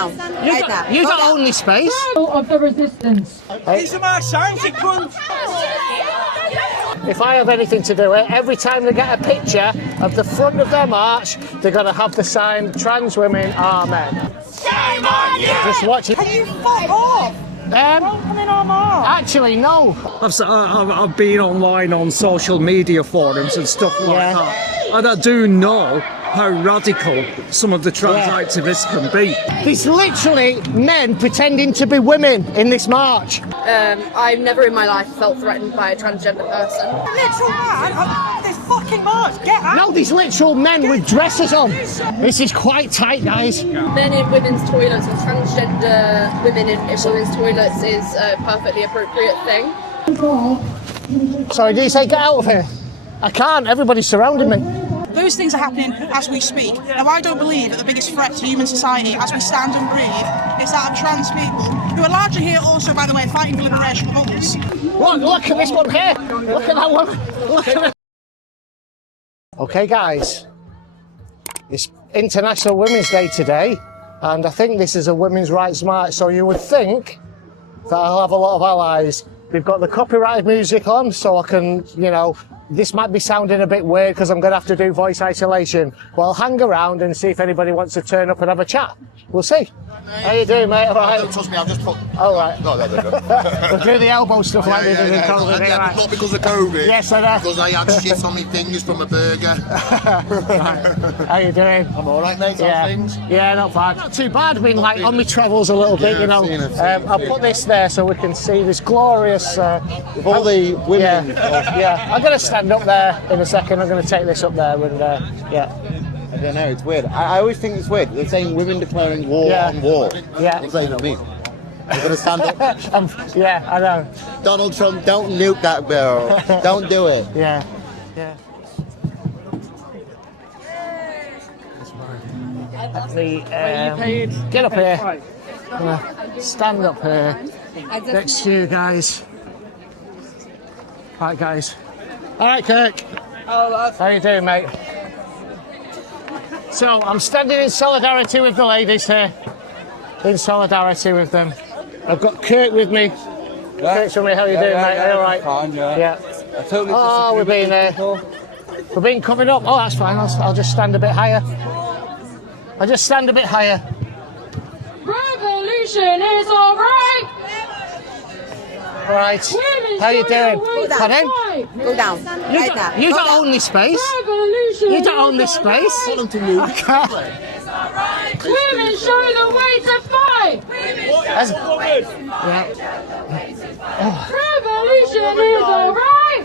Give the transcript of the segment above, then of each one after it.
down. Right now. You don't own this space. Of the resistance. These are my signs, you cunt! If I have anything to do with it, every time they get a picture of the front of their march, they're going to have the sign, trans women are men. Shame on you! Just watch it. Can you fuck off? Actually, no. I've been online on social media forums and stuff like that, and I do know how radical some of the trans activists can be. There's literally men pretending to be women in this march. I've never in my life felt threatened by a transgender person. Literal man, this fucking march, get out! No, these literal men with dresses on. This is quite tight, guys. Men in women's toilets and transgender women in women's toilets is a perfectly appropriate thing. Sorry, did you say get out of here? I can't, everybody's surrounding me. Those things are happening as we speak. Now, I don't believe that the biggest threat to human society as we stand and breathe is that of trans people, who are largely here also, by the way, fighting for liberation of others. Look at this one here. Look at that one. Look at it. Okay, guys. It's International Women's Day today, and I think this is a women's rights march, so you would think that I'll have a lot of allies. We've got the copyrighted music on, so I can, you know, this might be sounding a bit weird because I'm going to have to do voice isolation. But I'll hang around and see if anybody wants to turn up and have a chat. We'll see. How you doing, mate? All right. Trust me, I've just put... All right. No, there we go. We'll do the elbow stuff like we did in COVID. Yeah, not because of COVID. Yes, I know. Because I had shit on my fingers from a burger. Right. How you doing? I'm all right, mate. Yeah. Things. Yeah, not bad. Not too bad. I've been like on my travels a little bit, you know. I'll put this there so we can see this glorious. With all the women. Yeah. I'm going to stand up there in a second. I'm going to take this up there and yeah. I don't know, it's weird. I always think it's weird. They're saying women declaring war on war. Yeah. What does that mean? They're going to stand up. Yeah, I know. Donald Trump, don't nuke that bill. Don't do it. Yeah. Yeah. Get up here. Stand up here. Next to you guys. Right, guys. All right, Kirk. How you doing, mate? So I'm standing in solidarity with the ladies here. In solidarity with them. I've got Kirk with me. Kirk's with me. How you doing, mate? Are you all right? Fine, Yeah. I totally Oh, we've been covered up. Oh, that's fine. I'll just stand a bit higher. I'll just stand a bit higher. Revolution is all right. Right. How you doing? Pardon? Go down, right now. You don't own this space. Revolution. You don't own this space. Women show the way to fight. Yeah. Revolution is all right.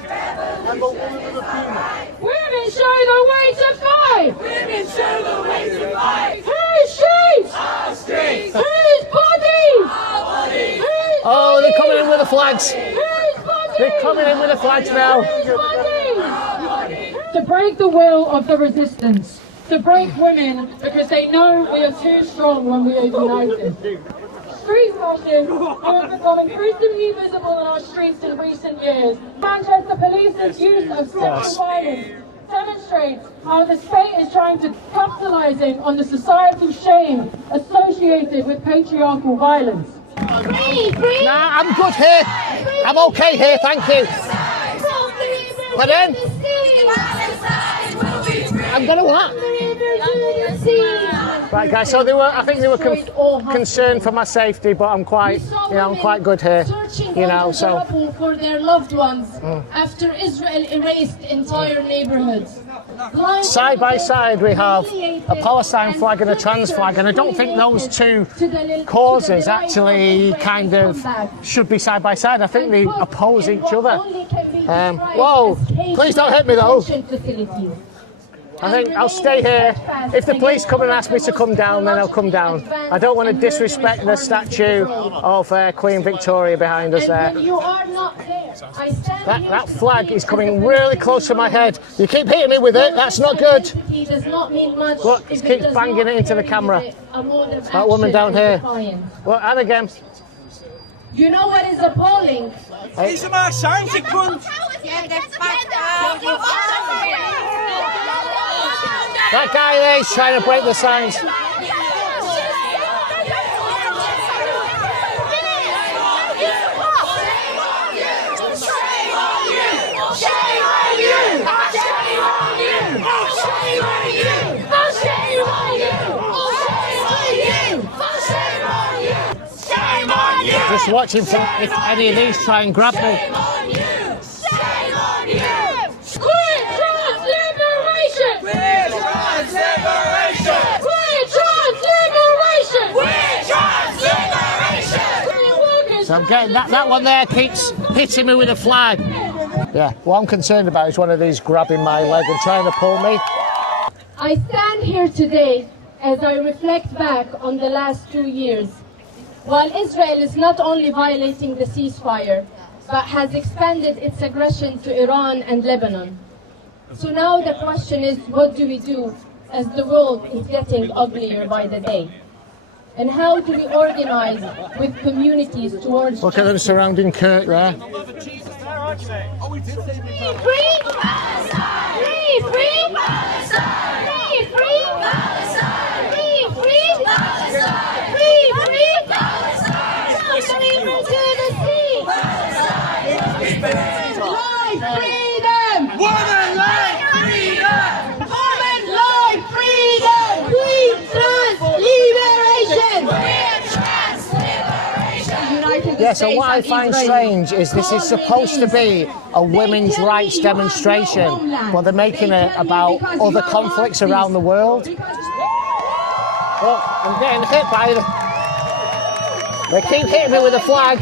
Women show the way to fight. Women show the way to fight! Whose streets? Our streets! Whose bodies? Our bodies! Whose Oh, they're coming in with the flags. Whose bodies? They're coming in with the flags now. Whose bodies? To break the will of the resistance. To break women because they know we are too strong when we are united. Street fashions have become increasingly visible in our streets in recent years. Manchester Police's use of sexual violence demonstrates how the state is trying to capitalising on the societal shame associated with patriarchal violence. Nah, I'm good here. I'm okay here, thank you. Pardon? I'm gonna what? Right, guys. So I think they were concerned for my safety, but I'm quite good here. You know, so. For their loved ones after Israel erased entire neighborhoods. Side by side, we have a Palestine flag and a trans flag, and I don't think those two causes actually kind of should be side by side. I think they oppose each other. Whoa! Please don't hit me though. I think I'll stay here. If the police come and ask me to come down, then I'll come down. I don't want to disrespect the statue of Queen Victoria behind us there. That flag is coming really close to my head. You keep hitting me with it, that's not good. Look, it keeps banging it into the camera. That woman down here. Look, and again. You know what is appalling? These are my signs, you cunt! That guy there is trying to break the signs. just watching for if any of these try and grab me. Shame on you! Shame on you! Queer trans liberation! Queer trans liberation! Queer trans liberation! Queer trans liberation! Queer workers! So I'm getting that one there keeps hitting me with a flag. Yeah, what I'm concerned about is one of these grabbing my leg and trying to pull me. I stand here today as I reflect back on the last 2 years. While Israel is not only violating the ceasefire, but has expanded its aggression to Iran and Lebanon. So now the question is, what do we do as the world is getting uglier by the day? And how do we organize with communities towards Look at them surrounding Kirk there. free Palestine! Free, free Palestine! Free, free Palestine! Free, free Palestine! Free, free Palestine! From the river to the sea! Life, freedom! Woman life freedom! Women, life, freedom! Queer trans liberation! Queer trans liberation! United Yeah, so States what I and find Israel strange is this is supposed to be a women's rights demonstration, but they're making it about other conflicts around the world. Oh, I'm getting hit by them. They keep hitting me with a flag.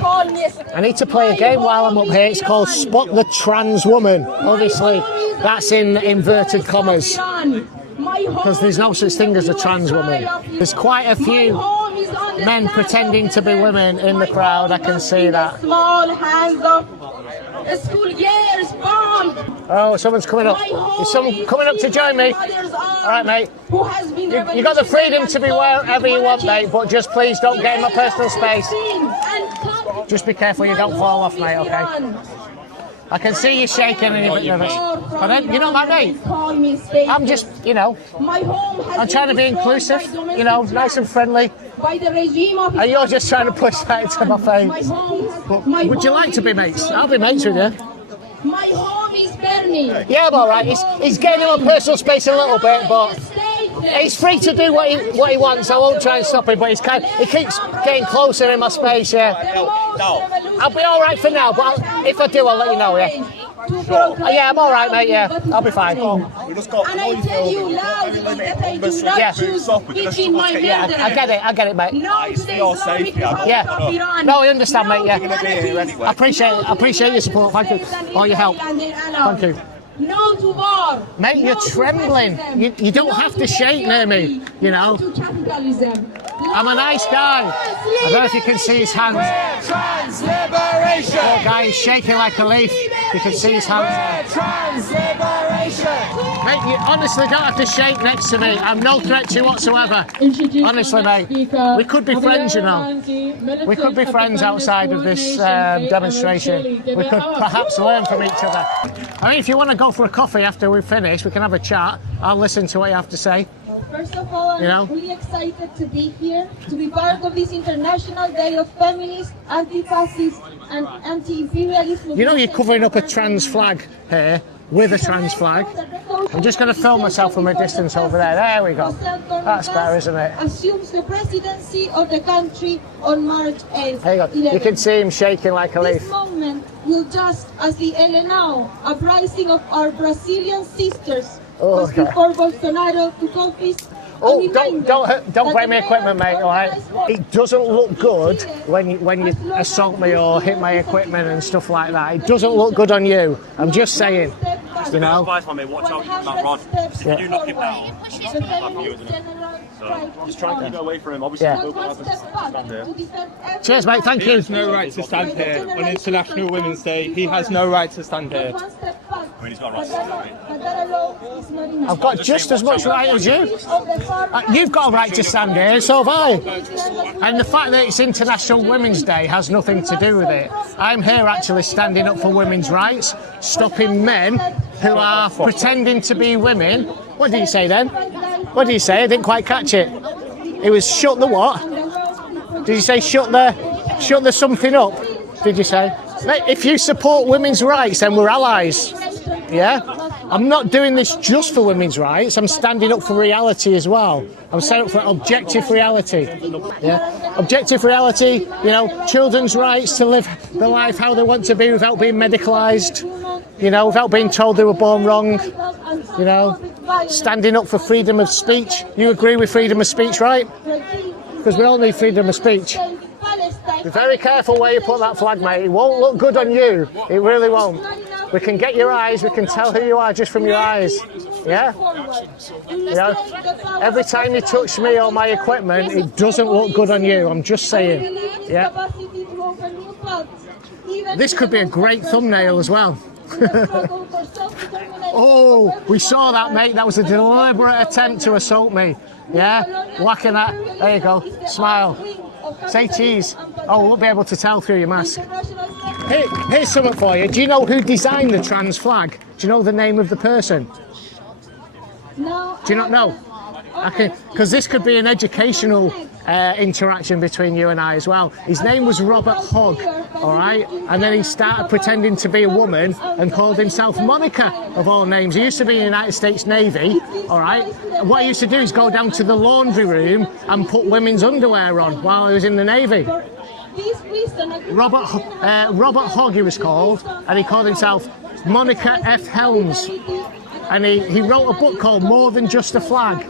I need to play a game while I'm up here. It's called Spot the Trans Woman. Obviously, that's in inverted commas, because there's no such thing as a trans woman. There's quite a few men pretending to be women in the crowd. I can see that. Small hands of school years bombed. Oh, someone's coming up. Is someone coming up to join me? All right, mate. You got the freedom to be wherever you want, mate, but just please don't get in my personal space. Just be careful you don't fall off, mate, okay? I can see you shaking and you're a bit nervous. But then, you know what, mate? I'm just, I'm trying to be inclusive, nice and friendly. And you're just trying to push that into my face. But would you like to be mates? I'll be mates with you. My home is burning. Yeah, I'm all right. He's getting in my personal space a little bit, but he's free to do what he wants. I won't try and stop him, but he keeps getting closer in my space, yeah. I'll be all right for now, but if I do, I'll let you know, yeah. Yeah, I'm all right, mate, yeah. I'll be fine. And I tell you loudly that I do not choose between my murderer. I get it, mate. No to the Islamic Republic Yeah. of Iran. No, I understand, mate, yeah. No I appreciate your support. Thank you. All your help. Thank you. No to war. Mate, you're trembling. You don't have to shake near me, No to capitalism. I'm a nice guy. I don't know if you can see his hands. Trans liberation! The guy is shaking like a leaf. You can see his hands. Trans liberation! Mate, you honestly don't have to shake next to me. I'm no threat to you whatsoever. Honestly, mate. We could be friends, We could be friends outside of this demonstration. We could perhaps learn from each other. I mean, if you want to go for a coffee after we finish, we can have a chat. I'll listen to what you have to say. First of all, I'm really excited to be here, to be part of this International Day of Feminist, Anti-Fascist and Anti-Imperialist movement. You're covering up a trans flag here, with a trans flag. I'm just going to film myself from a distance over there. There we go. That's better, isn't it? Assumes the presidency of the country on March 8th. There you go. You can see him shaking like a leaf. This moment will just as the Elenao uprising of our Brazilian sisters was before Bolsonaro took office. Oh, don't break my equipment, mate, all right? It doesn't look good when you assault me or hit my equipment and stuff like that. It doesn't look good on you. I'm just saying, Watch out, that rod. Yeah. Do not hit that. Just try to go away from him. Obviously, Cheers, mate. Thank you. He has no right to stand here on International Women's Day. He has no right to stand here. he's got a right to stand here. I've got just as much right as you. You've got a right to stand here, so have I. And the fact that it's International Women's Day has nothing to do with it. I'm here actually standing up for women's rights, stopping men who are pretending to be women. What did you say then? What did you say? I didn't quite catch it. It was shut the what? Did you say shut the something up? Did you say? Mate, if you support women's rights, then we're allies. Yeah? I'm not doing this just for women's rights. I'm standing up for reality as well. I'm standing up for objective reality. Yeah, objective reality. You know, children's rights to live the life how they want to be without being medicalised. You know, without being told they were born wrong. You know, standing up for freedom of speech. You agree with freedom of speech, right? Because we all need freedom of speech. Be very careful where you put that flag, mate. It won't look good on you. It really won't. We can get your eyes. We can tell who you are just from your eyes. Yeah? Yeah. Every time you touch me or my equipment, it doesn't look good on you. I'm just saying. Yeah. This could be a great thumbnail as well. Oh, we saw that, mate. That was a deliberate attempt to assault me. Yeah? Whacking that. There you go. Smile. Say cheese. Oh, we won't be able to tell through your mask. Here's something for you. Do you know who designed the trans flag? Do you know the name of the person? No. Do you not know? Because this could be an educational interaction between you and I as well. His name was Robert Hogg, all right? And then he started pretending to be a woman and called himself Monica, of all names. He used to be in the United States Navy, all right? And what he used to do is go down to the laundry room and put women's underwear on while he was in the Navy. Robert Hogg, he was called, and he called himself Monica F. Helms. And he wrote a book called More Than Just a Flag.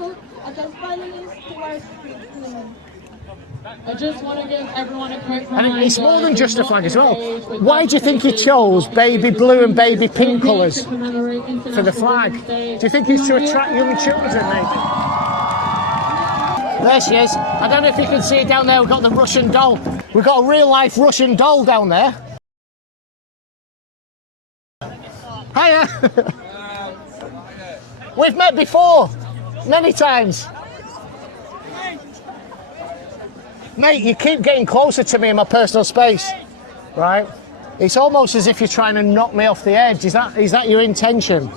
I just want to give everyone a quick And it's more than just a flag as well. Why do you think he chose baby blue and baby pink colours for the flag? Do you think it's to attract young children, maybe? There she is. I don't know if you can see it down there. We've got the Russian doll. We've got a real-life Russian doll down there. Hiya. We've met before, many times. Mate, you keep getting closer to me in my personal space, right? It's almost as if you're trying to knock me off the edge. Is that your intention?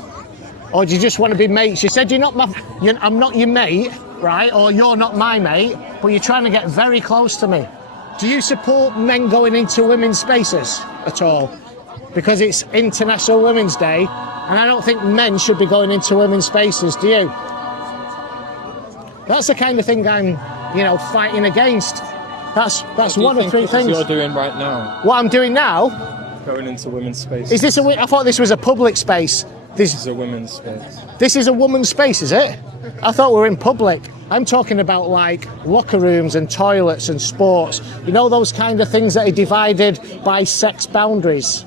Or do you just want to be mates? You said I'm not your mate, right? Or you're not my mate, but you're trying to get very close to me. Do you support men going into women's spaces at all? Because it's International Women's Day, and I don't think men should be going into women's spaces, do you? That's the kind of thing I'm, fighting against. That's one of three things. What you're doing right now? What I'm doing now? Going into women's space. Is this I thought this was a public space. This is a women's space. This is a woman's space, is it? I thought we were in public. I'm talking about like locker rooms and toilets and sports. You know, those kind of things that are divided by sex boundaries.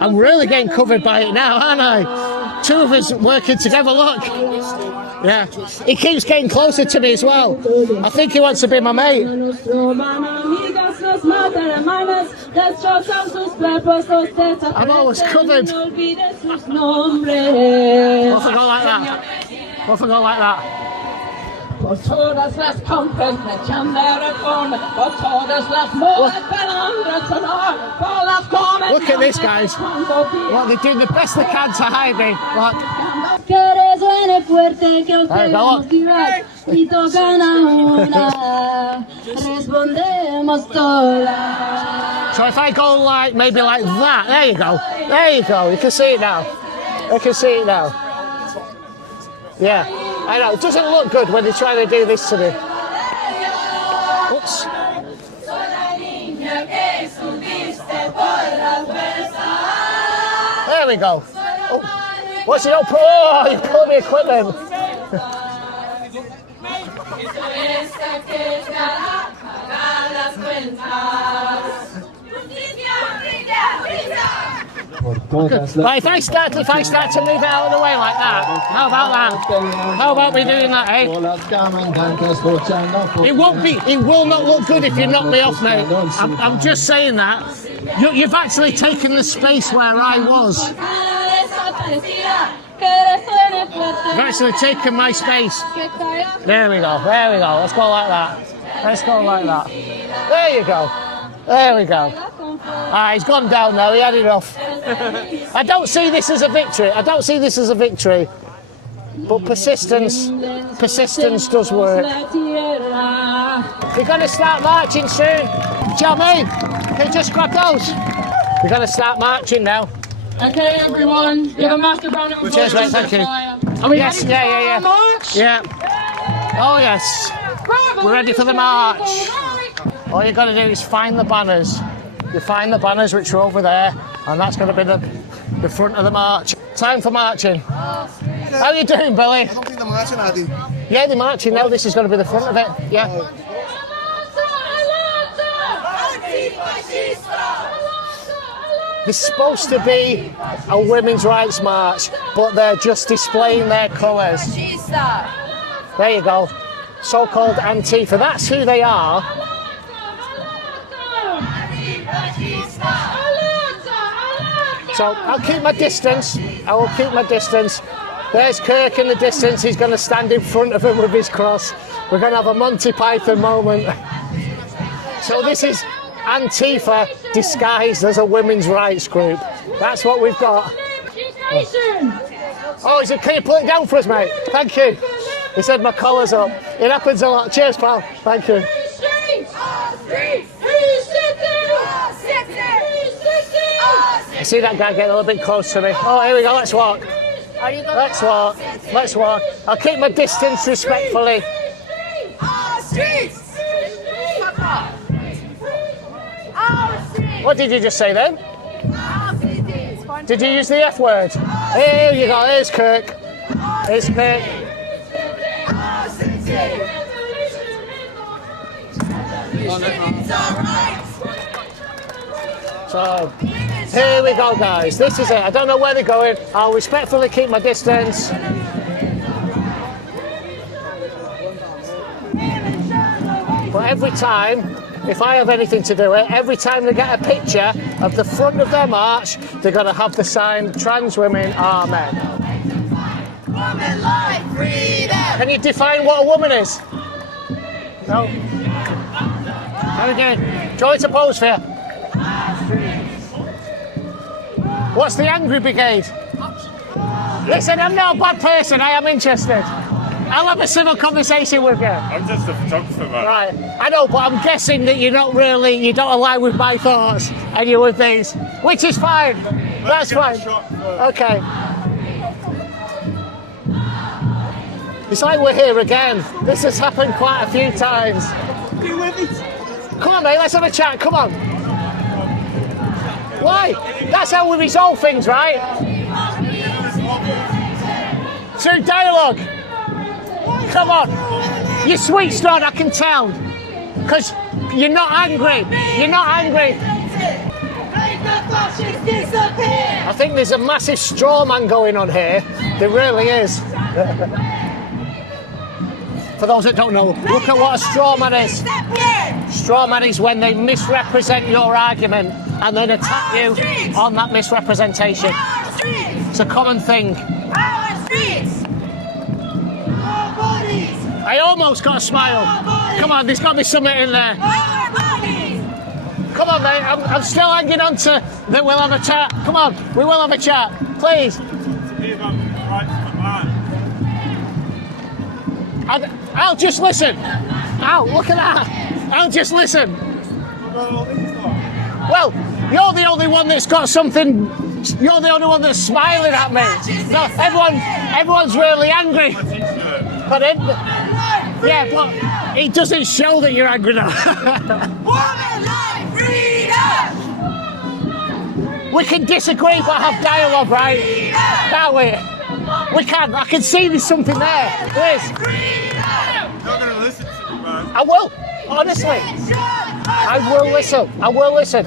I'm really getting covered by it now, aren't I? Two of us working together, look. Yeah. He keeps getting closer to me as well. I think he wants to be my mate. I'm always covered. What if I go like that? What if I go like that? Look at this, guys. Well, they're doing the best they can to hide me. Look. There you go, So if I go like, maybe like that, there you go. There you go, you can see it now. You can see it now. Yeah, I know, it doesn't look good when they're trying to do this to me. Oops. There we go. Oh, what's it up? Oh, you pulled me equipment. Right, if I start to move it out of the way like that, how about that? How about we doing that, eh? It will not look good if you knock me off, mate. I'm just saying that. You've actually taken the space where I was. You've actually taken my space. There we go, there we go. Let's go like that. Let's go like that. There you go. There we go. Ah, he's gone down now, he had enough. I don't see this as a victory. I don't see this as a victory. But persistence persistence does work. We're going to start marching soon. Do you know what I mean? Can you just grab those? We're going to start marching now. Okay, everyone, give a massive round of applause. Cheers, mate, thank you. Are we Yes, ready for our march? Yeah. Oh, yes. We're ready for the march. All you've got to do is find the banners. You find the banners which are over there, and that's going to be the front of the march. Time for marching. How are you doing, Billy? I don't think they're marching, are they? Yeah, they're marching now. This is going to be the front of it. Yeah. This is supposed to be a women's rights march, but they're just displaying their colours. There you go. So-called Antifa. That's who they are. So I'll keep my distance. I will keep my distance. There's Kirk in the distance. He's going to stand in front of him with his cross. We're going to have a Monty Python moment. So this is Antifa disguised as a women's rights group. That's what we've got. Oh, can you pull it down for us, mate? Thank you. He said my collar's up. It happens a lot. Cheers, pal. Thank you. I see that guy getting a little bit close to me. Oh, here we go. Let's walk. Let's walk. Let's walk. I'll keep my distance respectfully. What did you just say then? Did you use the F word? Here you go. Here's Kirk. Here's Kirk. So, here we go, guys. This is it. I don't know where they're going. I'll respectfully keep my distance. But every time, if I have anything to do with it, every time they get a picture of the front of their march, they're going to have the sign, trans women are men. Woman life, freedom. Can you define what a woman is? No. How are you doing? Do you want me to pose for you? What's the angry brigade? Listen, I'm not a bad person. I am interested. I'll have a civil conversation with you. I'm just a photographer, man. Right. I know, but I'm guessing that you don't align with my thoughts and you're with these, which is fine. That's fine. Okay. It's like we're here again. This has happened quite a few times. Come on, mate, let's have a chat. Come on. Why? That's how we resolve things, right? Through dialogue. Come on. You're switched on, I can tell. Because you're not angry. You're not angry. I think there's a massive straw man going on here. There really is. For those that don't know, look at what a straw man is. Straw man is when they misrepresent your argument and then attack you on that misrepresentation. It's a common thing. I almost got a smile. Come on, there's got to be something in there. Come on, mate. I'm still hanging on to that we'll have a chat. Come on, we will have a chat. Please. I'll just listen. Ow, look at that. I'll just listen. Well, you're the only one that's got something. You're the only one that's smiling at me. No, everyone's really angry. But it doesn't show that you're angry now. We can disagree but have dialogue, right? Can't we? We can. I can see there's something there. There is. I'm not going to listen to you, man. I will. Honestly. I will listen. I will listen.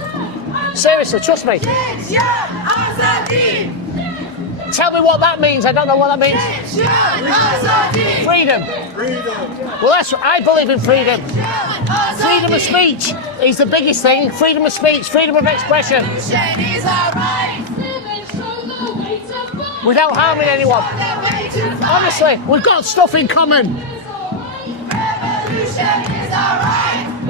Seriously, trust me. Tell me what that means. I don't know what that means. Freedom. Well, I believe in freedom. Freedom of speech is the biggest thing. Freedom of speech, freedom of expression. Without harming anyone. Honestly, we've got stuff in common.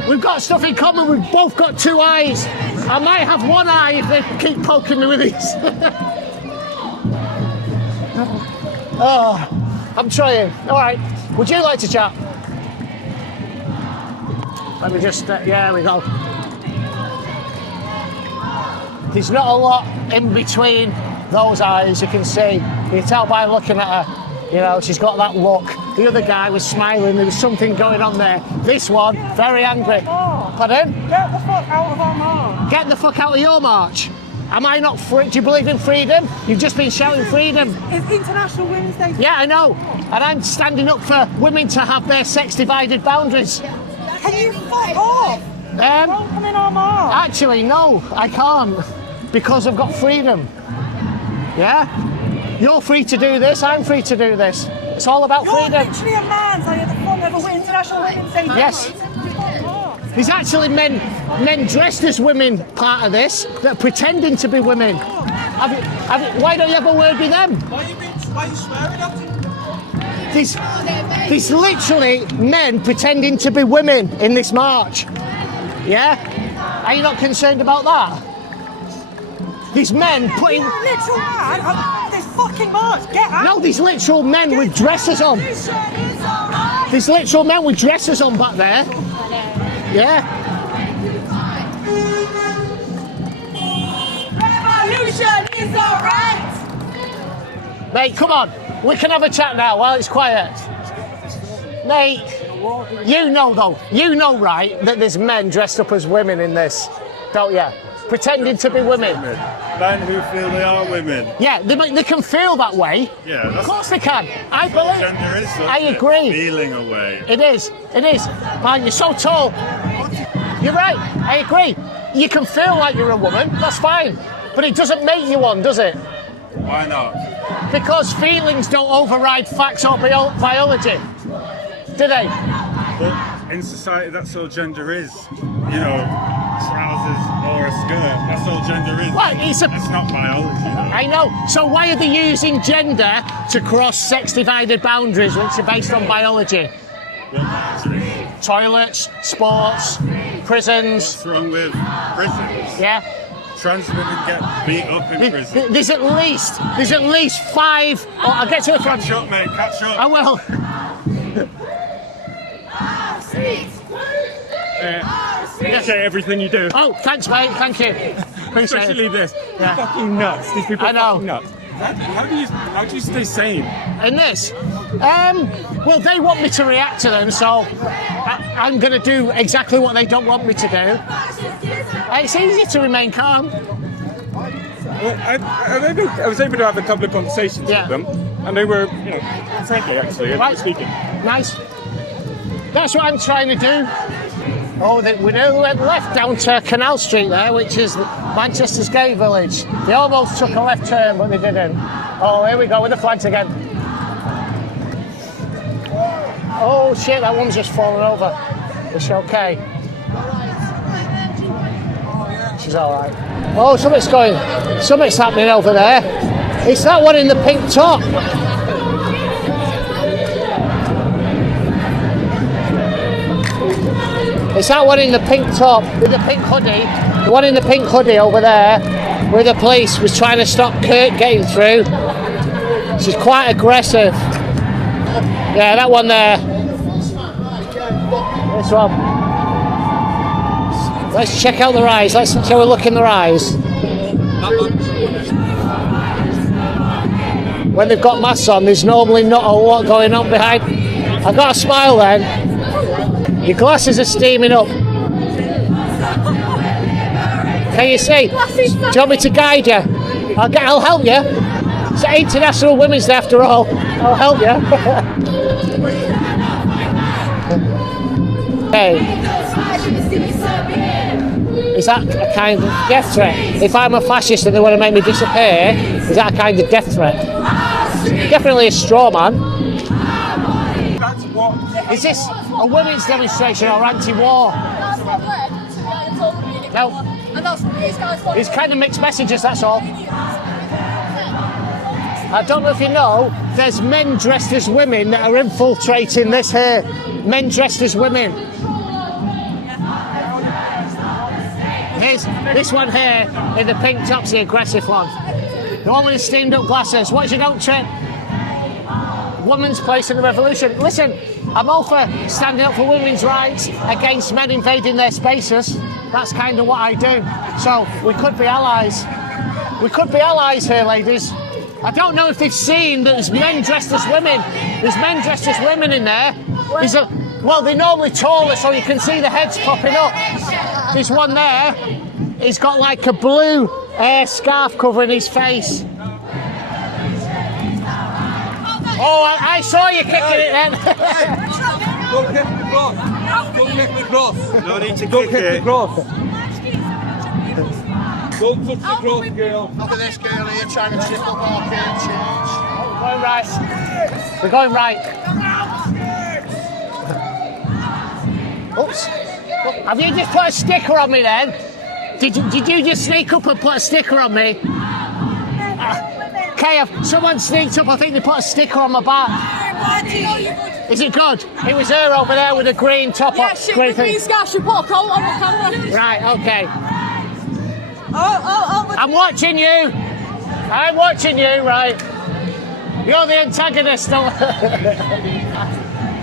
We've got stuff in common. We've both got two eyes. I might have one eye if they keep poking me with these. Oh, I'm trying. All right. Would you like to chat? Let me just, yeah, we go. There's not a lot in between those eyes, you can see. You can tell by looking at her. You know, she's got that look. The other guy was smiling, there was something going on there. This one, very angry. Pardon? Get the fuck out of our march. Get the fuck out of your march. Am I not free? Do you believe in freedom? You've just been shouting freedom. It's International Women's Day. Yeah, I know. And I'm standing up for women to have their sex-divided boundaries. Can you fuck off? Don't come in our march. Actually, no, I can't. Because I've got freedom. Yeah? You're free to do this, I'm free to do this. It's all about freedom. You're literally a man saying at the front of a International Women's Day. Yes. There's actually men dressed as women part of this that are pretending to be women. Why don't you have a word with them? Why are you swearing at them? There's literally men pretending to be women in this march. Yeah? Are you not concerned about that? These men putting... You're a literal man. This fucking march. Get out. No, these literal men with dresses on. These literal men with dresses on back there. Yeah. Revolution is alright. Mate, come on. We can have a chat now while it's quiet. Mate, you know though, you know right that there's men dressed up as women in this, don't you? Pretending to be women. Men who feel they are women. Yeah, they can feel that way. Yeah, of course they can. I believe. Gender is I agree. Feeling a way. It is. It is. Man, you're so tall. You're right. I agree. You can feel like you're a woman. That's fine. But it doesn't make you one, does it? Why not? Because feelings don't override facts or biology. Do they? But in society, that's all gender is. You know, trousers or a skirt. That's all gender is. Right, That's not biology, though. I know. So why are they using gender to cross sex-divided boundaries which are based on biology? Toilets, sports, prisons. What's wrong with prisons? Yeah. Trans women get beat up in prison. There's at least 5. Oh, I'll get to it. Catch up, mate. Catch up. I will. Appreciate everything you do. Oh, thanks, mate. Thank you. Appreciate Especially it. this. Yeah. You're fucking nuts. These people I know. are fucking nuts. How do you stay sane? In this? Well, they want me to react to them, so I'm going to do exactly what they don't want me to do. It's easy to remain calm. I was able to have a couple of conversations with them, and they were, friendly actually. Right. Speaking. Nice. That's what I'm trying to do. Oh, we nearly went left down to Canal Street there, which is Manchester's gay village. They almost took a left turn, but they didn't. Oh, here we go with the flags again. Oh shit, that one's just fallen over. Is she okay? She's alright. Oh, something's happening over there. It's that one in the pink top. It's that one in the pink top with the pink hoodie. The one in the pink hoodie over there where the police was trying to stop Kurt getting through. She's quite aggressive. Yeah, that one there. This one. Let's check out their eyes. Shall we look in their eyes? When they've got masks on, there's normally not a lot going on behind. I've got a smile then. Your glasses are steaming up. Can you see? Do you want me to guide you? I'll help you. It's International Women's Day after all. I'll help you. Hey. Is that a kind of death threat? If I'm a fascist and they want to make me disappear, is that a kind of death threat? Definitely a straw man. Is this a women's demonstration or anti-war? No. It's kind of mixed messages, that's all. I don't know if you know, there's men dressed as women that are infiltrating this here. Men dressed as women. Here's this one here in the pink top's the aggressive one. The one with the steamed up glasses. Watch you don't trip. woman's place in the revolution. Listen, I'm all for standing up for women's rights against men invading their spaces. That's kind of what I do. So we could be allies. We could be allies here, ladies. I don't know if they've seen that there's men dressed as women. There's men dressed as women in there. Well, they're normally taller, so you can see the heads popping up. There's one there. He's got like a blue scarf covering his face. Oh, I saw you kicking it then. Don't kick the cross. Don't kick the cross. No need to Don't kick kick the it. cross. Don't touch the cross, girl. Look at this girl here trying to trip up our church. We're going right. We're going right. Oops. Have you just put a sticker on me then? Did you just sneak up and put a sticker on me? Okay, someone sneaked up. I think they put a sticker on my back. Is it good? It was her over there with a green top on. Yeah, green scarf. She put a coat on the camera. Right, okay. I'm watching you. I'm watching you, right. You're the antagonist.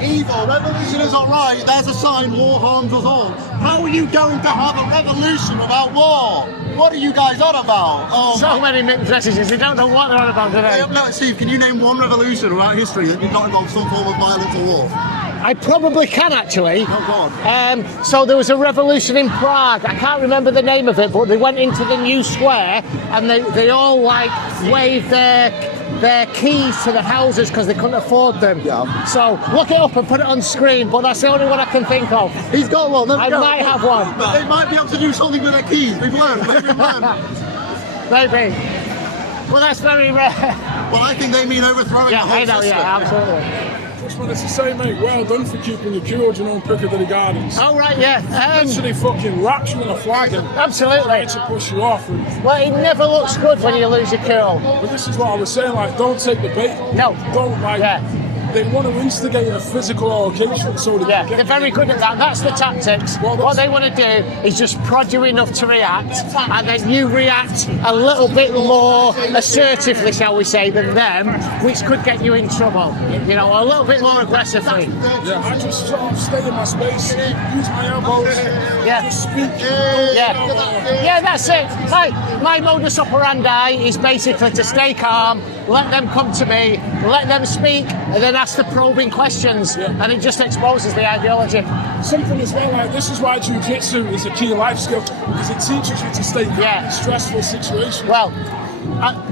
Evil, revolution is alright, there's a sign, war harms us all. How are you going to have a revolution without war? What are you guys on about? Oh, so many mixed messages, they don't know what they're on about today. No, Steve, can you name one revolution throughout history that did not involve some form of violence or war? I probably can actually. Oh God. So there was a revolution in Prague. I can't remember the name of it, but they went into the new square and they all like waved their keys to the houses because they couldn't afford them. Yeah. So look it up and put it on screen, but that's the only one I can think of. He's got one. I might have one. They might be able to do something with their keys. We've learned. Maybe. Well, that's very rare. Well, I think they mean overthrowing the whole system. Yeah, absolutely. Just wanted to say, mate, well done for keeping your cool, you know, in Piccadilly Gardens. Oh, right, yeah. Literally fucking wraps you in a flag and absolutely. tries to push you off. Well, it never looks good when you lose your cool. But this is what I was saying, like, don't take the bait. No. Don't, like, they want to instigate a physical altercation so they can get they're very good at that. That's the tactics. Well, what they want to do is just prod you enough to react, and then you react a little bit more assertively, shall we say, than them, which could get you in trouble. You know, a little bit more aggressively. Yeah, I just sort of stay in my space, use my elbows, just speak. Yeah, that's it. My modus operandi is basically to stay calm, let them come to me, let them speak, and then ask the probing questions, and it just exposes the ideology. Something as well, like, this is why jiu-jitsu is a key life skill, because it teaches you to stay calm in stressful situations. Well,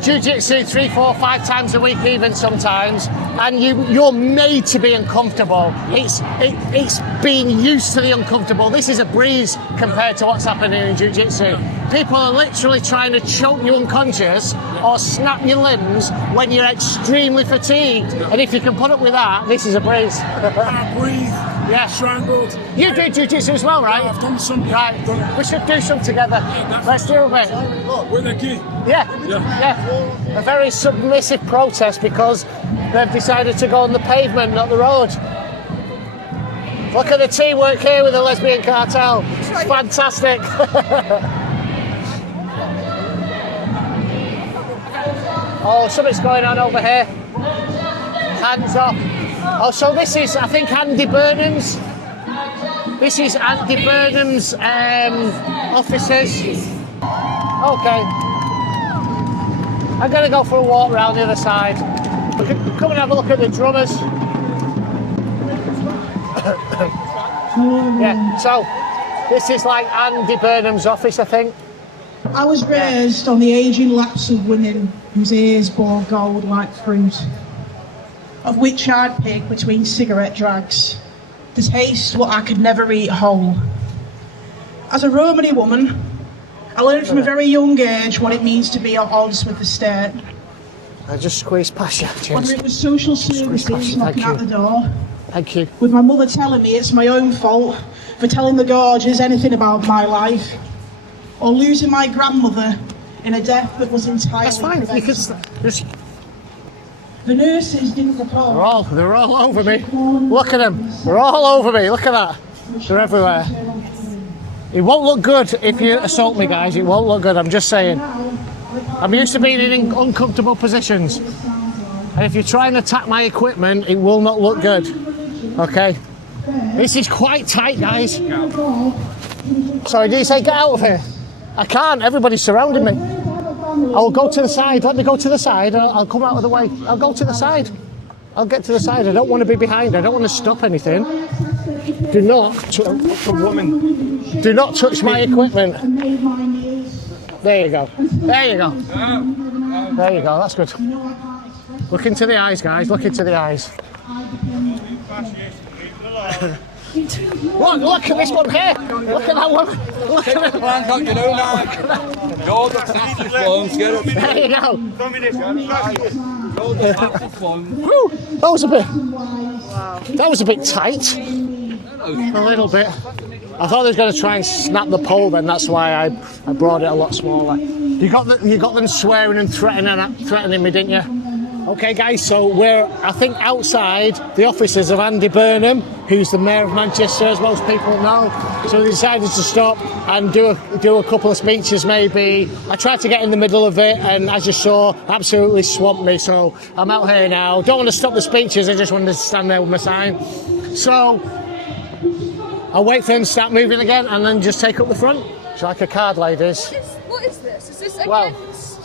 jiu-jitsu 3, 4, 5 times a week even sometimes, and you're made to be uncomfortable. It's being used to the uncomfortable. This is a breeze compared to what's happening in jiu-jitsu. People are literally trying to choke you unconscious or snap your limbs when you're extremely fatigued, and if you can put up with that, this is a breeze. Can't breathe. Yeah. Strangled. You do jiu-jitsu as well, right? Yeah, I've done some. Right. We should do some together. Let's do a bit. With a gi. Yeah. A very submissive protest because they've decided to go on the pavement, not the road. Look at the teamwork here with the lesbian cartel. It's fantastic. Oh, something's going on over here. Hands up. Oh, so this is, I think, Andy Burnham's. This is Andy Burnham's offices. Okay. I'm going to go for a walk around the other side. We can come and have a look at the drummers. Yeah, so this is like Andy Burnham's office, I think. I was raised on the aging laps of women whose ears bore gold like fruit, of which I'd pick between cigarette drags to taste what I could never eat whole. As a Romany woman, I learned from a very young age what it means to be at odds with the state. I just squeezed past you, James. Whether it was social services knocking at the door, thank you. With my mother telling me it's my own fault for telling the gorgeous anything about my life, or losing my grandmother in a death that was entirely preventable. Because the nurses didn't report. They're all over me. Look at them. They're all over me. Look at that. They're everywhere. It won't look good if you assault me, guys. It won't look good. I'm just saying. I'm used to being in uncomfortable positions. And if you try and attack my equipment, it will not look good. Okay? This is quite tight, guys. Sorry, did you say get out of here? I can't, everybody's surrounding me. I'll go to the side, let me go to the side, I'll come out of the way. I'll go to the side. I'll get to the side, I don't want to be behind, I don't want to stop anything. Do not touch my equipment. There you go. There you go. There you go, that's good. Look into the eyes, guys, look into the eyes. Look at this one here. Look at that one. Look at that. There you go. Whew, that was a bit tight. A little bit. I thought they was going to try and snap the pole then, that's why I brought it a lot smaller. You got them swearing and threatening me, didn't you? Okay guys, so we're, I think, outside the offices of Andy Burnham, who's the Mayor of Manchester, as most people know. So we decided to stop and do a couple of speeches maybe. I tried to get in the middle of it and, as you saw, absolutely swamped me. So I'm out here now. Don't want to stop the speeches, I just wanted to stand there with my sign. So I'll wait for them to start moving again and then just take up the front. It's like a card, ladies. What is this? Is this against... Well,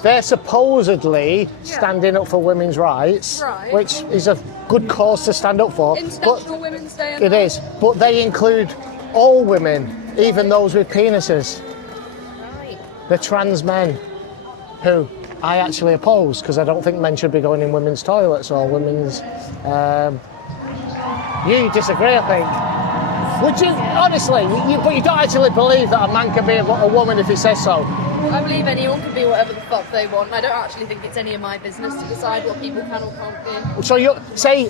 they're supposedly standing up for women's rights, right, which is a good cause to stand up for. International Women's Day. It is, but they include all women, even those with penises. Right. The trans men, who I actually oppose, because I don't think men should be going in women's toilets or women's... You disagree, I think. Would you, honestly, but you don't actually believe that a man can be a woman if he says so? I believe anyone can be whatever the fuck they want. I don't actually think it's any of my business to decide what people can or can't be. So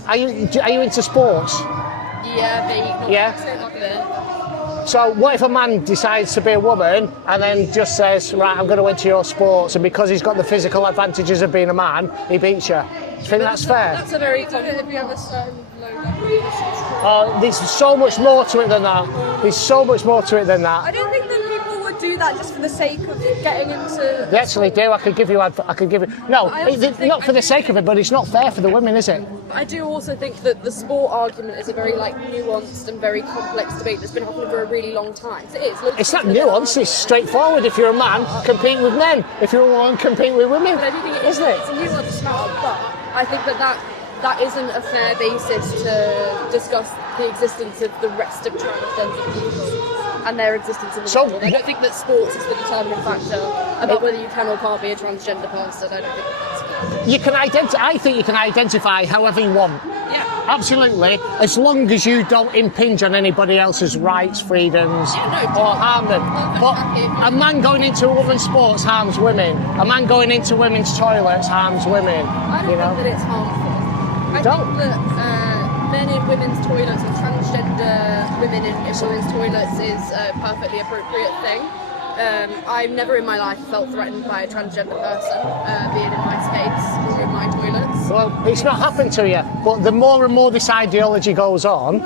are you into sports? Yeah, So what if a man decides to be a woman and then just says, right, I'm going to enter your sports, and because he's got the physical advantages of being a man, he beats you? Do you think that's fair? That's a very common if you have a certain low level. There's so much more to it than that. There's so much more to it than that. I don't think that people would do that just for the sake of getting into... They actually do. I could give you... No, not for the sake of it, but it's not fair for the women, is it? I do also think that the sport argument is a very nuanced and very complex debate that's been happening for a really long time. So it is. It's not nuanced, it's straightforward. If you're a man, compete with men. If you're a woman, compete with women. But I do think isn't it? It's a nuanced matter, but I think that isn't a fair basis to discuss the existence of the rest of transgender people and their existence in the world. I don't think that sports is the determining factor about whether you can or can't be a transgender person. I don't think that's fair. You can I think you can identify however you want. Yeah. Absolutely, as long as you don't impinge on anybody else's rights, freedoms, or harm them. But a man going into a women's sports harms women. A man going into women's toilets harms women. I don't think that it's harmful. I think that men in women's toilets and transgender women in women's toilets is a perfectly appropriate thing. I've never in my life felt threatened by a transgender person being in my space or in my toilets. Well, it's not happened to you, but the more and more this ideology goes on,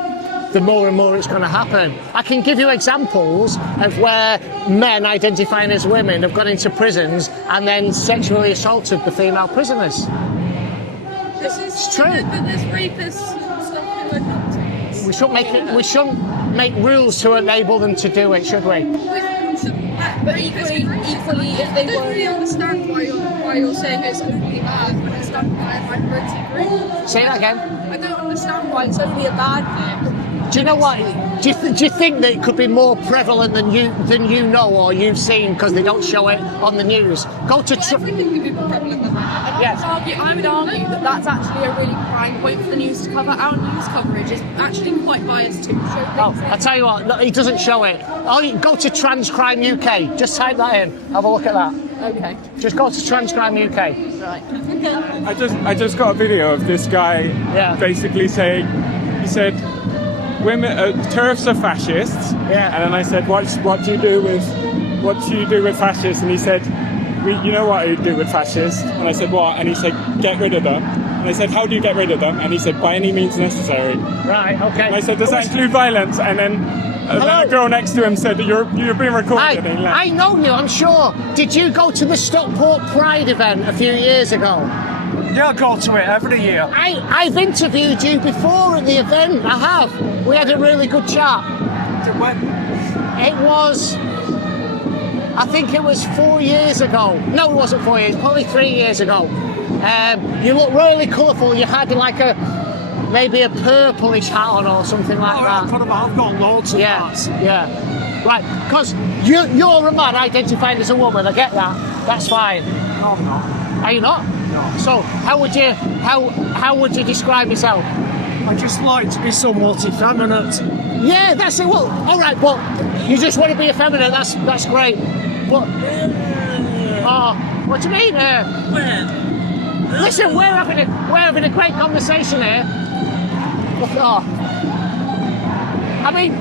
the more and more it's going to happen. I can give you examples of where men identifying as women have gone into prisons and then sexually assaulted the female prisoners. It's true. But there's rapists and stuff who are not. We shouldn't make rules to enable them to do it, should we? But equally, if they were... I don't really understand why you're saying it's only bad when it's done by a minority group. Say that again. I don't understand why it's only a bad thing. Do you know what? Do you think that it could be more prevalent than you know or you've seen because they don't show it on the news? Everything could be more prevalent than that. Yes. I would argue that that's actually a really prime point for the news to cover. Our news coverage is actually quite biased to show things. I tell you what, no, he doesn't show it. Go to Trans Crime UK. Just type that in. Have a look at that. Okay. Just go to Trans Crime UK. Right. I just got a video of this guy basically saying, he said, women, TERFs are fascists. Yeah. And then I said, what do you do with fascists? And he said, you know what I do with fascists? And I said, what? And he said, get rid of them. And I said, how do you get rid of them? And he said, by any means necessary. Right, okay. And I said, does that include violence? And then a girl next to him said, you're being recorded. I know you, I'm sure. Did you go to the Stockport Pride event a few years ago? Yeah, I go to it every year. I've interviewed you before at the event. I have. We had a really good chat. When? It was, I think it was 4 years ago. No, it wasn't 4 years, probably 3 years ago. You look really colourful. You had like maybe a purplish hat on or something like that. I've got loads of hats. Yeah. Right, because you're a man identified as a woman. I get that. That's fine. No, I'm not. Are you not? No. So how would you describe yourself? I just like to be somewhat effeminate. Yeah, that's it. Well, all right. Well, you just want to be effeminate. That's great. But what do you mean? Listen, we're having a great conversation here. I mean,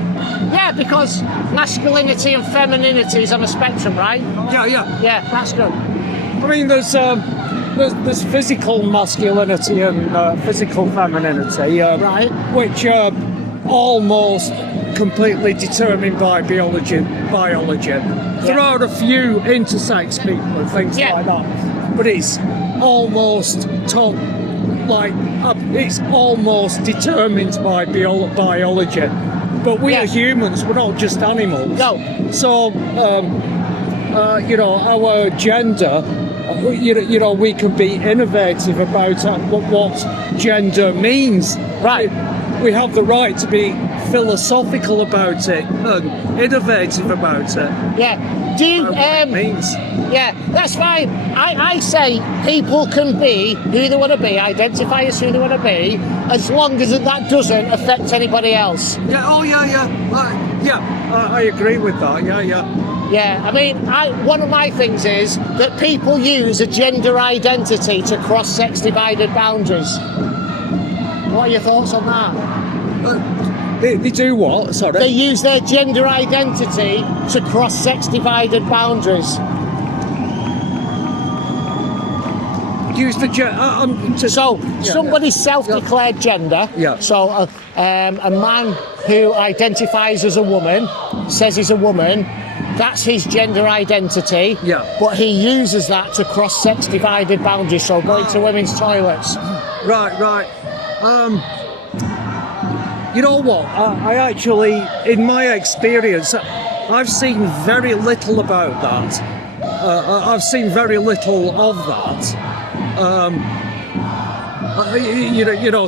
yeah, because masculinity and femininity is on a spectrum, right? Yeah, that's good. I mean, there's physical masculinity and physical femininity, right? Which are almost completely determined by biology. There are a few intersex people and things like that, but it's almost it's almost determined by biology. But we are humans, we're not just animals. No. So, our gender, we can be innovative about what gender means. Right. We have the right to be philosophical about it and innovative about it. Yeah. Do you, it means. Yeah, that's fine. I say people can be who they want to be, identify as who they want to be, as long as that doesn't affect anybody else. Yeah, I agree with that, Yeah, I mean, one of my things is that people use a gender identity to cross sex-divided boundaries. What are your thoughts on that? They do what? Sorry? They use their gender identity to cross sex-divided boundaries. Use the somebody's self-declared gender. Yeah. So a man who identifies as a woman, says he's a woman, that's his gender identity. Yeah. But he uses that to cross sex-divided boundaries. So going to women's toilets. Right. You know what? I actually, in my experience, I've seen very little about that. I've seen very little of that.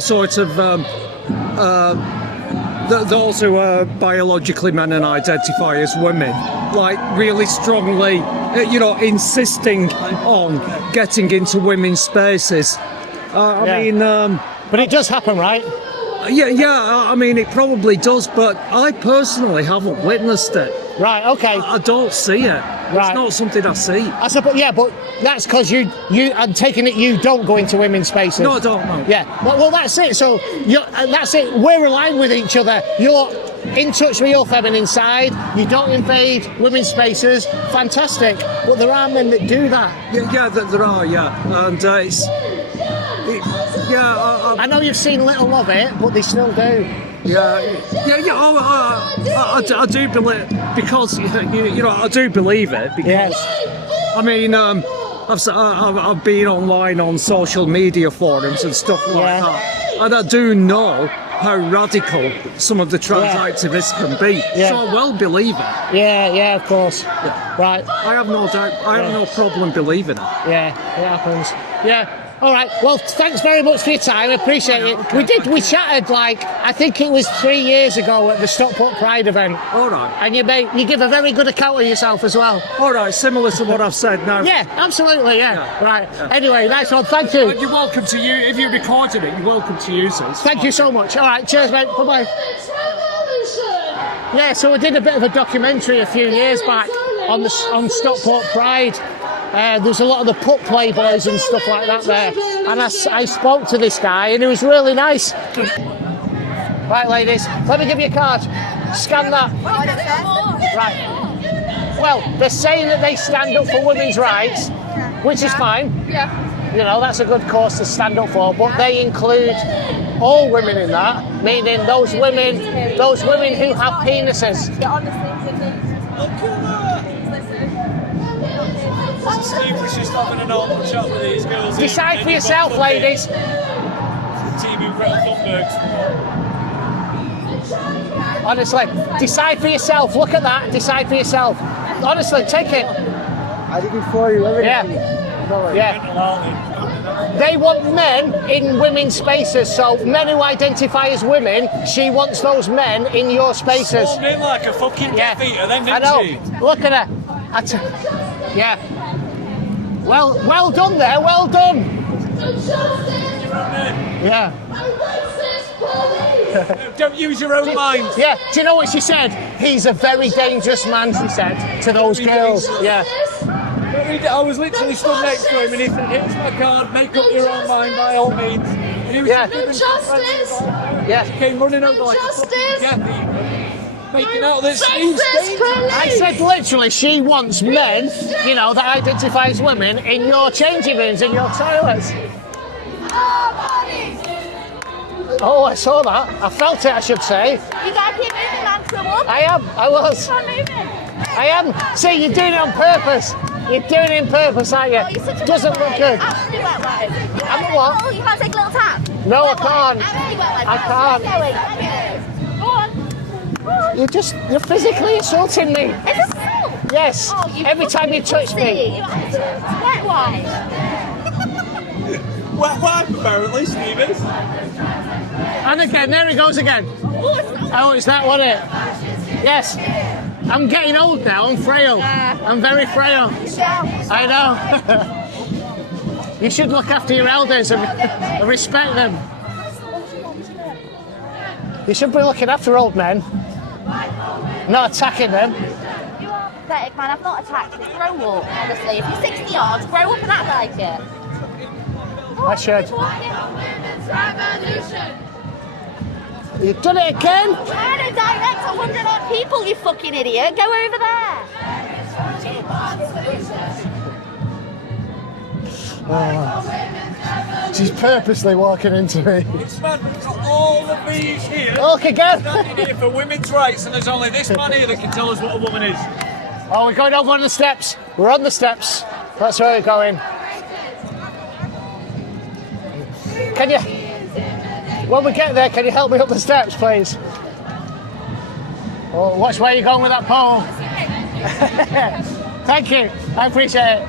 Sort of those who are biologically men and identify as women, like really strongly, insisting on getting into women's spaces. But it does happen, right? I mean, it probably does, but I personally haven't witnessed it. Right, okay. I don't see it. Right. It's not something I see. I suppose, yeah, but that's because I'm taking it you don't go into women's spaces. No, I don't know. Yeah, well, that's it. So that's it. We're aligned with each other. You're in touch with your feminine side. You don't invade women's spaces. Fantastic. But there are men that do that. Yeah, there are. Yeah, and I know you've seen little of it, but they still do. I do believe, because I do believe it, because I mean, I've been online on social media forums and stuff like that, and I do know how radical some of the trans activists can be. So I well believe it. Yeah, of course. Right. I have no doubt. I have no problem believing it. Yeah, it happens. Yeah. All right. Well, thanks very much for your time. I appreciate it. Okay. We chatted I think it was 3 years ago at the Stockport Pride event. All right. And you give a very good account of yourself as well. All right. Similar to what I've said now. Yeah, absolutely. Yeah. Right. Anyway, nice one. Thank you. You're welcome to use. If you recorded it, you're welcome to use it. Thank you so much. All right. Cheers, mate. Bye bye. Yeah. So we did a bit of a documentary a few years back on Stockport Pride. There's a lot of the pup playboys and stuff like that there, and I spoke to this guy and it was really nice. Right, ladies, let me give you a card. Scan that. Right. Well, they're saying that they stand up for women's rights, which is fine. Yeah. That's a good cause to stand up for, but they include all women in that, meaning those women who have penises. just having a normal chat with these girls. Decide for yourself, ladies. TV Greta Thunberg. Honestly, decide for yourself. Look at that. Decide for yourself. Honestly, take it. I did it for you. Yeah. Yeah. They want men in women's spaces, so men who identify as women, she wants those men in your spaces. Swarmed in like a fucking Death Eater, then, I didn't know. she? Look at her. Yeah. Well done there. Well done. Yeah. Don't use your own mind. Yeah. Do you know what she said? He's a very dangerous man, she said to those girls. Yeah. I was literally stood next to him and he said, here's my card, make up your own mind by all means. And he was He came running over like a fucking Death Eater, making out that she was dangerous. I said literally she wants men, you know, that identify as women in your changing rooms, in your toilets. Oh, I saw that. I felt it, I should say. You gotta keep moving, man, to a walk. I am. I was. Keep on moving. I am. See, you're doing it on purpose. You're doing it on purpose, aren't you? Oh, you're such a Doesn't wet look wipe. good. Absolutely wet wipe. I'm a what? Oh, you can't take a little tap. No, I Wet wipe. can't. Absolutely wet wipe. I can't. Go on. Go on. You're physically assaulting me. Is this assault? Yes. Oh, you Every time you touch me. Wet wipe. Wet wipe, apparently, Stevens. And again, there he goes again. Oh, it's that one, it? Yes. I'm getting old now, I'm frail. I'm very frail. I know. You should look after your elders and respect them. You should be looking after old men, not attacking them. You are pathetic, man. I've not attacked you. Grow up, honestly. If you're 60 yards, grow up and act like it. I should. You've done it again? Trying to direct 100 odd people, you fucking idiot. Go over there. Oh. She's purposely walking into me. This man, we've got all of these here. Look again. Standing here for women's rights, and there's only this man here that can tell us what a woman is. Oh, we're going over on the steps. We're on the steps. That's where we're going. Can you, when we get there, can you help me up the steps, please? Oh, watch where you're going with that pole. Thank you. I appreciate it.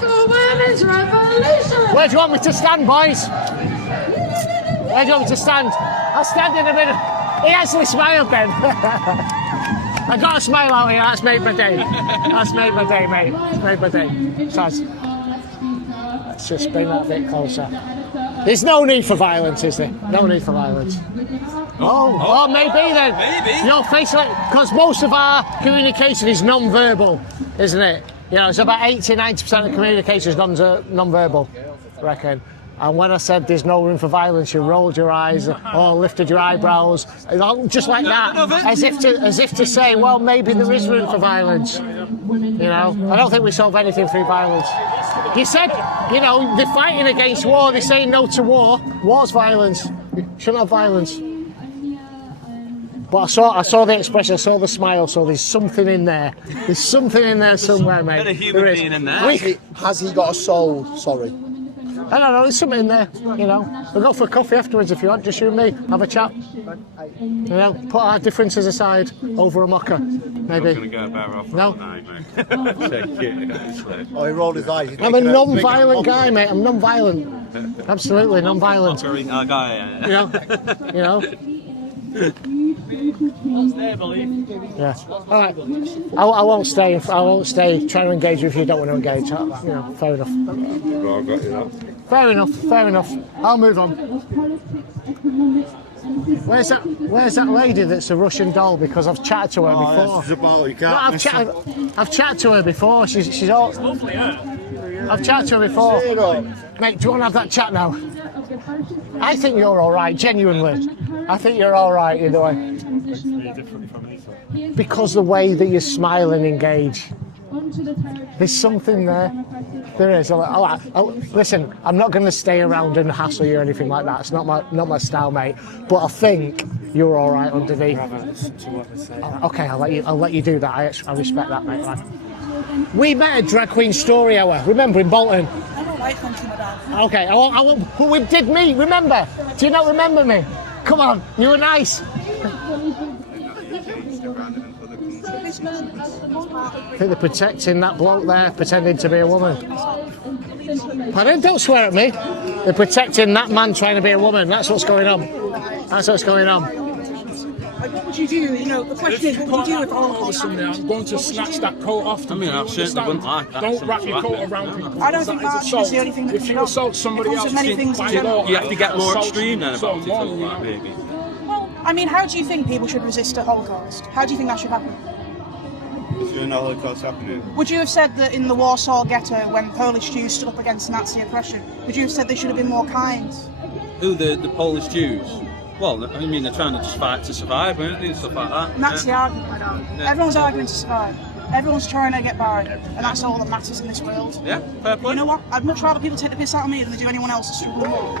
The women's revolution. Where do you want me to stand, boys? Where do you want me to stand? I'll stand in a minute. He actually smiled then. I got a smile out here. That's made my day. That's made my day, mate. It's made my day. Soz. Let's just bring that a bit closer. There's no need for violence, is there? No need for violence. Oh, maybe then. Maybe. Your face, because most of our communication is non-verbal, isn't it? You know, it's about 80-90% of communication is non-verbal, I reckon. And when I said there's no room for violence, you rolled your eyes or lifted your eyebrows, just like that, as if to say, well, maybe there is room for violence. You know, I don't think we solve anything through violence. You said, you know, they're fighting against war. They're saying no to war. War's violence. You shouldn't have violence. But I saw the expression, I saw the smile, so there's something in there. There's something in there somewhere, mate. There's a human being in there. Has he got a soul? Sorry. I don't know, there's something in there, you know. We'll go for a coffee afterwards if you want, just you and me, have a chat. You know, put our differences aside over a mocha, maybe. I'm going to go better off No. tonight, mate. Check it. Oh, he rolled his eyes. I'm a non-violent guy, mate, I'm non-violent. Absolutely non-violent. You know. Yeah. All right. I won't stay. I won't stay trying to engage with you. If you don't want to engage. You know. Fair enough. Fair enough. Fair enough. I'll move on. Where's that lady that's a Russian doll? Because I've chatted to her before. I've chatted to her before. She's all. I've chatted to her before. Mate, do you want to have that chat now? I think you're all right. Genuinely. I think you're all right either way. Because the way that you smile and engage, there's something there. There is. Listen, I'm not going to stay around and hassle you or anything like that. It's not my style, mate. But I think you're all right underneath. Okay, I'll let you do that. I respect that, mate. Right. We met at Drag Queen Story Hour, remember, in Bolton? I don't like thank you, my dad. Okay, but we did meet, remember? Do you not remember me? Come on, you were nice. I think they're protecting that bloke there, pretending to be a woman. Pardon? Don't swear at me. They're protecting that man trying to be a woman. That's what's going on. That's what's going on. Like, what would you do? You know, the question is, what would you do if all of a sudden I'm going to snatch that coat off. I mean, I certainly wouldn't like that. Don't wrap your coat around people. I don't think that is the only thing that if you assault somebody else, many things in general. You have to get more extreme then about it, like, maybe. Well, I mean, how do you think people should resist a Holocaust? How do you think that should happen? Is there no Holocaust happening? Would you have said that in the Warsaw Ghetto, when Polish Jews stood up against Nazi oppression, would you have said they should have been more kind? Who, the Polish Jews? Well, I mean, they're trying to just fight to survive, aren't they, and stuff like that. And that's the argument, my dad. Yeah. Everyone's arguing to survive. Everyone's trying to get by, and that's all that matters in this world. Yeah, fair point. You know what? I'd much rather people take the piss out of me than they do anyone else that's struggling more.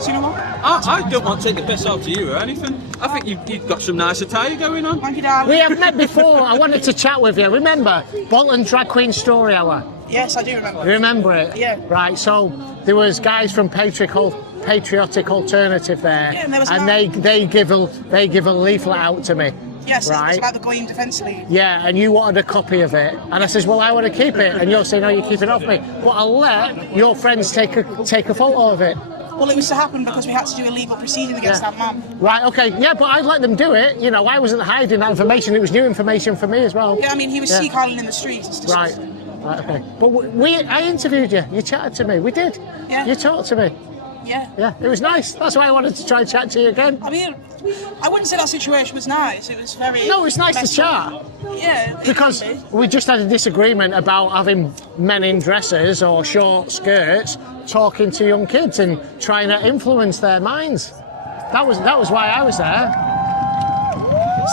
So you know what? I don't want to take the piss out of you or anything. I think you've got some nice attire going on. Thank you, Dad. We have met before. I wanted to chat with you. Remember Bolton Drag Queen Story Hour? Yes, I do remember. You remember it? Yeah. Right. So there was guys from Patriotic Alternative there, Yeah, and there was they give a leaflet out to me. Yes, right? it's about the Goyim Defence League. Yeah, and you wanted a copy of it, and I says, well, I want to keep it, and you're saying, no, you keep it off me. But I'll let your friends take a photo of it. Well, it was to happen because we had to do a legal proceeding against that man. Right, okay, yeah, but I'd let them do it. You know, I wasn't hiding that information. It was new information for me as well. Yeah, I mean, he was sea-calling in the streets. Right, okay. But I interviewed you. You chatted to me. We did. Yeah. You talked to me. Yeah. Yeah, it was nice. That's why I wanted to try and chat to you again. I mean, I wouldn't say that situation was nice. It was very... No, it's nice to chat. Yeah. Because we just had a disagreement about having men in dresses or short skirts talking to young kids and trying to influence their minds. That was why I was there.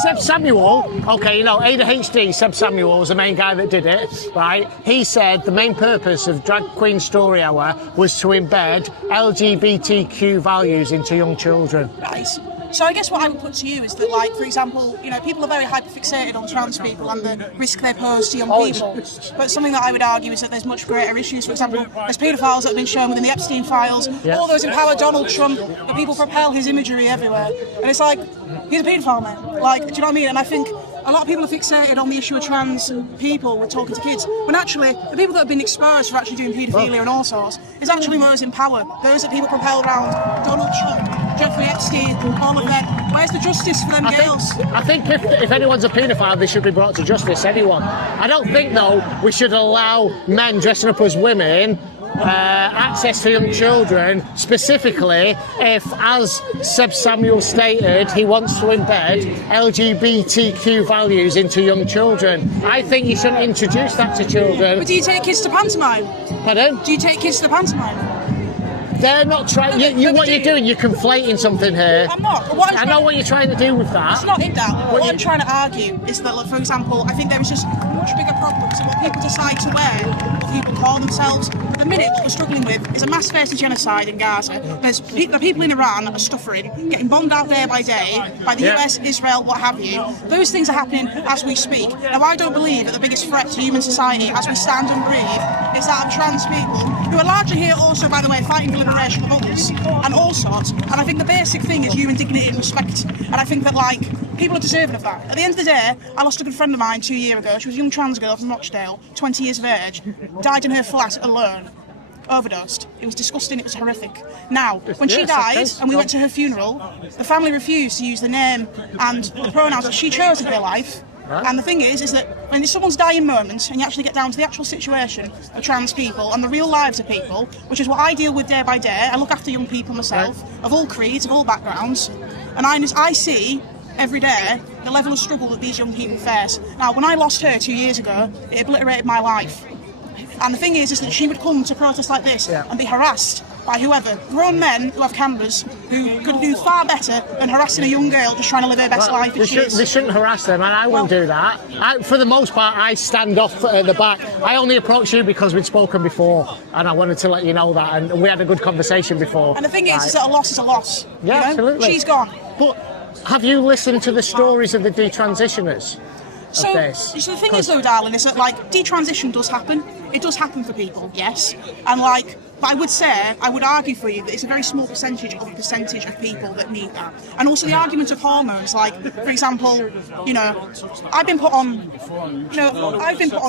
Seb Samuel, okay, you know, ADHD, Seb Samuel was the main guy that did it, right? He said the main purpose of Drag Queen Story Hour was to embed LGBTQ values into young children. Nice. So I guess what I would put to you is that, like, for example, you know, people are very hyperfixated on trans people and the risk they pose to young people. But something that I would argue is that there's much greater issues. For example, there's paedophiles that have been shown within the Epstein files, all those in power, Donald Trump, the people propel his imagery everywhere. And it's like, he's a paedophile, man. Like, do you know what I mean? And I think a lot of people are fixated on the issue of trans people with talking to kids, when actually the people that have been exposed for actually doing paedophilia and all sorts is actually those in power, those that people propel around, Donald Trump, Jeffrey Epstein, all of them. Where's the justice for them girls? I think if anyone's a paedophile, they should be brought to justice, anyone. I don't think, though, we should allow men dressing up as women access to young children, specifically if, as Seb Samuel stated, he wants to embed LGBTQ values into young children. I think you shouldn't introduce that to children. But do you take kids to pantomime? Pardon? Do you take kids to pantomime? They're not trying. What you're doing, you're conflating something here. I'm not. I know what you're trying to do with that. It's not in that. What I'm trying to argue is that, like, for example, I think there is just much bigger problems in what people decide to wear, what people call themselves. The minute what we're struggling with is a mass face of genocide in Gaza. There's the people in Iran that are suffering, getting bombed out day by day by the US, Israel, what have you. Those things are happening as we speak. Now, I don't believe that the biggest threat to human society as we stand and breathe is that of trans people, who are largely here also, by the way, fighting for liberation of others and all sorts. And I think the basic thing is human dignity and respect. And I think that, like, people are deserving of that. At the end of the day, I lost a good friend of mine 2 years ago. She was a young trans girl from Rochdale, 20 years of age, died in her flat alone. Overdosed. It was disgusting, it was horrific. Now, when she died and we went to her funeral, the family refused to use the name and the pronouns that she chose in her life. And the thing is that when it's someone's dying moment and you actually get down to the actual situation of trans people and the real lives of people, which is what I deal with day by day, I look after young people myself, of all creeds, of all backgrounds, and I see every day the level of struggle that these young people face. Now, when I lost her 2 years ago, it obliterated my life. And the thing is that she would come to protests like this and be harassed by whoever. Grown men who have cameras who could do far better than harassing a young girl just trying to live her best life. They shouldn't harass them, and I wouldn't do that. For the most part, I stand off at the back. I only approached you because we'd spoken before, and I wanted to let you know that, and we had a good conversation before. And the thing is that a loss is a loss. Yeah, absolutely. She's gone. But have you listened to the stories of the detransitioners? So, this. so the thing is though, darling, is that like detransition does happen. It does happen for people, yes. And like, but I would argue for you that it's a very small percentage of people that need that. And also the argument of hormones, like for example, you know, I've been put on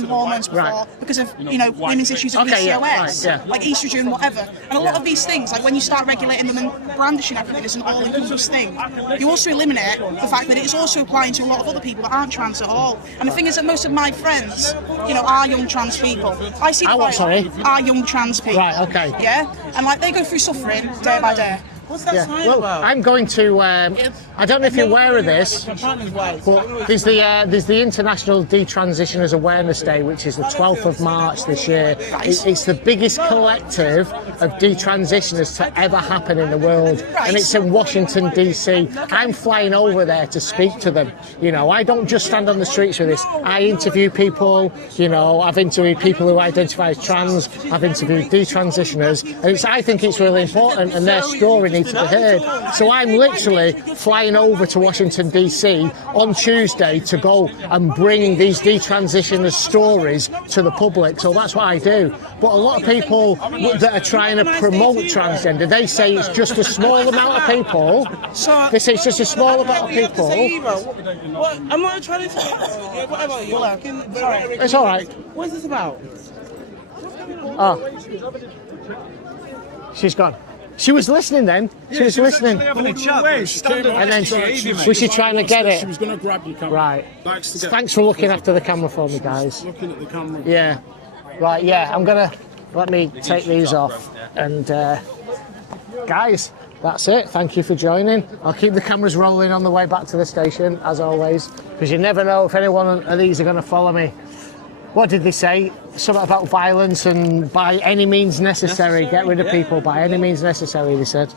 hormones before because of women's issues of PCOS, like estrogen, whatever. And a lot of these things, like when you start regulating them and brandishing everything as an all-encompassing thing, you also eliminate the fact that it is also applying to a lot of other people that aren't trans at all. And the thing is that most of my friends, are young trans people. I see are young trans people. Right. Okay. Yeah, and like they go through suffering day by day. What's that sign well, about? I'm going to. I don't know if you're aware of this, but there's the International Detransitioners Awareness Day, which is the 12th of March this year. It's the biggest collective of detransitioners to ever happen in the world, and it's in Washington D.C. I'm flying over there to speak to them. I don't just stand on the streets with this. I interview people. I've interviewed people who identify as trans. I've interviewed detransitioners, and I think it's really important, and their story needs to be heard. So I'm literally flying over to Washington DC on Tuesday to go and bring these detransitioners' stories to the public. So that's what I do. But a lot of people that are trying to promote transgender, they say it's just a small amount of people. They say it's just a small amount of people. I'm not trying to say whatever. It's all right. What's this about? Oh, she's gone. She was listening then. She was listening. And then was she trying to get it? She was going to grab your camera. Right. Thanks for looking after the camera for me, guys. Looking at the camera. Yeah. Right, yeah, I'm going to... Let me take these off. And, guys, that's it. Thank you for joining. I'll keep the cameras rolling on the way back to the station, as always, because you never know if any one of these are going to follow me. What did they say? Something about violence and by any means necessary. Get rid of people by any means necessary, they said.